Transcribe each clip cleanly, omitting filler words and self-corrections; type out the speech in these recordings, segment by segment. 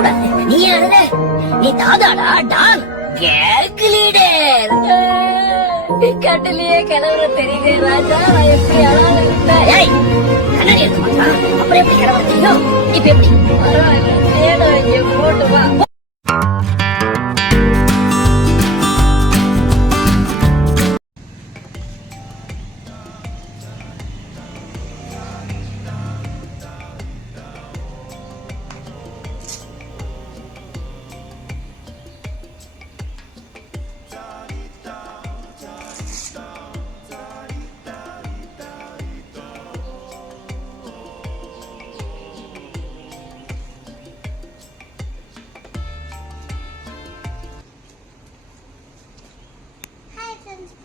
கூடாது. நீ அழுத, நீ தாதாடா டான் கேங் லீடர். கட்டிலேயே கிணவுற தெரியுது ராஜா. நான் எப்படி அழாத கண்ணாடி எடுத்து மாட்டான். அப்புறம் எப்படி கிணவுற தெரியும்? இப்ப எப்படி போட்டு வா.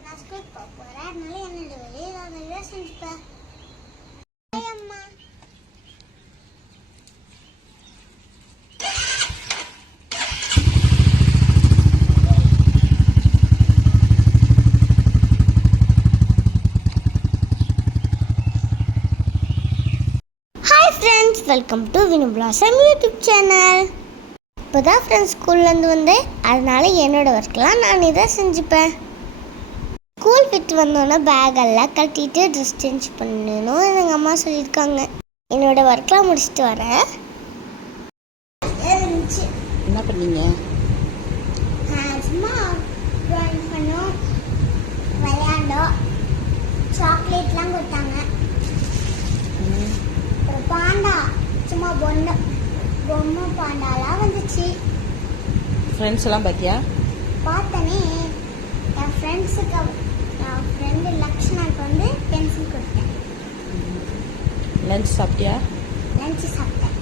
நான் ஸ்கூல் போறேன். அதனால என்னோட வெளியே நான் செஞ்சுப்பேன். அம்மா hi friends, welcome to Vinu blossom YouTube channel. இப்போ தான் ஃப்ரெண்ட்ஸ் ஸ்கூல்லேருந்து வந்தேன். அதனால என்னோட ஒர்க்கெலாம் நானே தான் செஞ்சுப்பேன். ஸ்கூல் விட்டு வந்தோன்னே பேக்கெல்லாம் கட்டிட்டு ட்ரெஸ் சேஞ்ச் பண்ணணும் எங்கள் அம்மா சொல்லியிருக்காங்க. என்னோட ஒர்க்லாம் முடிச்சுட்டு வரேன். என்ன பண்ணீங்க? சும்மா ட்ராயிங் பண்ணோம், விளையாண்டோம், சாக்லேட்லாம் கொடுத்தாங்க. அப்புறம் பாண்டா சும்மா பொம்மை பாண்டாலாம் வந்துச்சு. ஃப்ரெண்ட்ஸ் எல்லாம் பாத்தியா? பார்த்தனே. என் ஃப்ரெண்ட்ஸுக்கு என் ஃப்ரெண்டு லக்ஷ்மணுக்கு வந்து பென்சில் கொடுத்தேன். லஞ்ச் சாப்பிட்டியா? லஞ்ச் சாப்பிட்டேன்.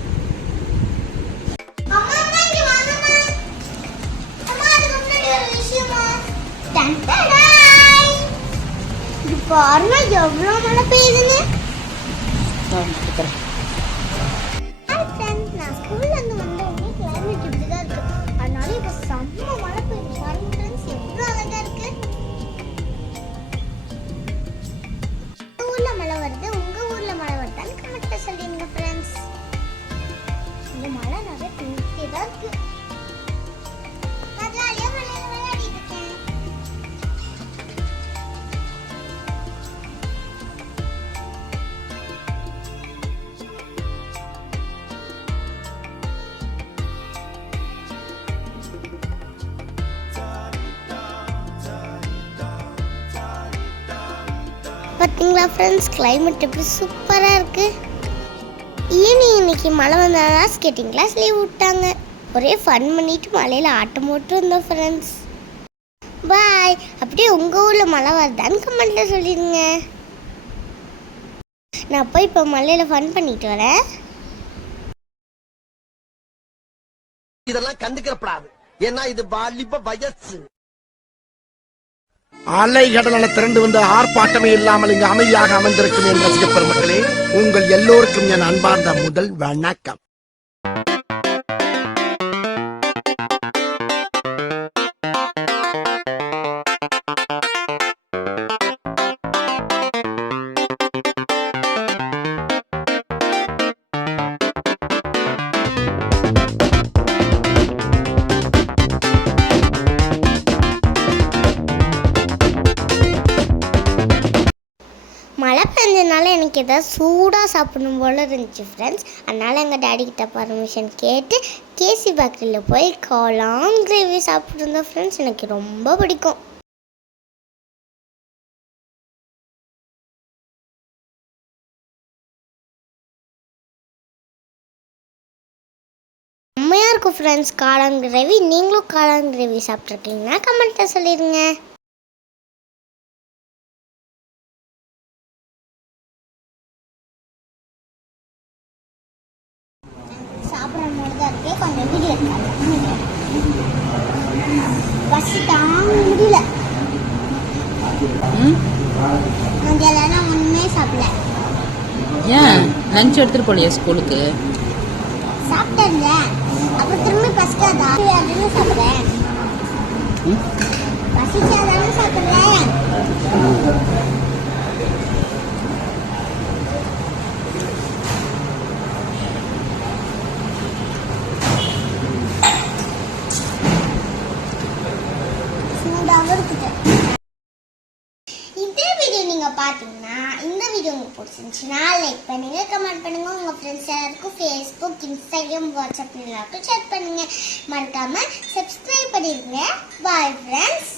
பாருங்க எவ்வளோ மழை பெய்யுதுன்னு. நான் ஸ்கூல்ல இருந்து வந்த உடனே கிளைமேட் இப்படிதான் இருக்கு. அதனால இப்ப செம்ம மழை பெய்யுது. பாருங்க ஃப்ரெண்ட்ஸ், எவ்வளோ அழகா இருக்கு. ஊர்ல மழை வருது, உங்க ஊர்ல மழை வருதான்னு கமெண்ட்ல சொல்லிடுங்க ஃப்ரெண்ட்ஸ். இந்த மழை நிறைய பெஞ்சிட்டே தான் இருக்கு. நான் ஜாலியா மழையில விளையாடிட்டு இருக்கேன். பார்த்தீங்களா ஃப்ரெண்ட்ஸ், கிளைமேட் எப்படி சூப்பராக இருக்குது. ஈவினிங் இன்னைக்கு மழை வந்தால் ஸ்கேட்டிங் கிளாஸ் லீவ் விட்டாங்க. ஒரே ஃபன் பண்ணிட்டு மழையில் ஆட்டம் போட்டு இருந்தோம் ஃப்ரெண்ட்ஸ். பாய். அப்படியே உங்கள் ஊரில் மழை வருதான்னு கமெண்ட்டில் சொல்லிடுங்க. நான் போய் இப்போ மழையில் ஃபன் பண்ணிட்டு வரேன். இதெல்லாம் கண்டுக்கிறப்படாது, ஏன்னா இது வாலிப வயசு. அலை கடலான திரண்டு வந்து ஆர்ப்பாட்டமே இல்லாமல் இங்கு அமைதியாக அமர்ந்திருக்கும் என் ரசிக பெருமக்களே, உங்கள் எல்லோருக்கும் என் அன்பார்ந்த முதல் வணக்கம். மழை பெஞ்சனால எனக்கு எதாவது சூடாக சாப்பிடணும் போல் இருந்துச்சு ஃப்ரெண்ட்ஸ். அதனால் எங்கள் டேடி கிட்ட பர்மிஷன் கேட்டு கேசி பேக்கரியில் போய் காளான் கிரேவி சாப்பிட்ருந்தோம் ஃப்ரெண்ட்ஸ். எனக்கு ரொம்ப பிடிக்கும். செம்மையாக இருக்கும் ஃப்ரெண்ட்ஸ் காளான் கிரேவி. நீங்களும் காளான் கிரேவி சாப்பிட்ருக்கீங்கன்னா கமெண்ட்டில் சொல்லிடுங்க. சாப்பிடும் தான் இருக்கு. கொஞ்சம் வீடியோ எடுத்தாங்க. பஸ் தாங்க முடியல. நான் ஒன்றுமே சாப்பிடல. ஏன் லஞ்ச் எடுத்துட்டு போலியா ஸ்கூலுக்கு? சாப்பிட்டேன். அப்புறம் திரும்பி பசிக்காதா அதுன்னு சாப்பிட்றேன். பசிச்சாதானே சாப்பிட்றேன். அவர்கிட்ட இதே வீடியோ நீங்க பாத்தீங்கன்னா இந்த வீடியோ உங்களுக்கு பிடிச்சிருந்துச்சுன்னா லைக் பண்ணுங்க, கமெண்ட் பண்ணுங்க, உங்க ஃப்ரெண்ட்ஸ் எல்லாருக்கும் ஃபேஸ்புக், இன்ஸ்டாகிராம், வாட்ஸ்அப் எல்லாருக்கும் ஷேர் பண்ணுங்க. மறக்காம சப்ஸ்கிரைப் பண்ணிருங்க. Bye friends.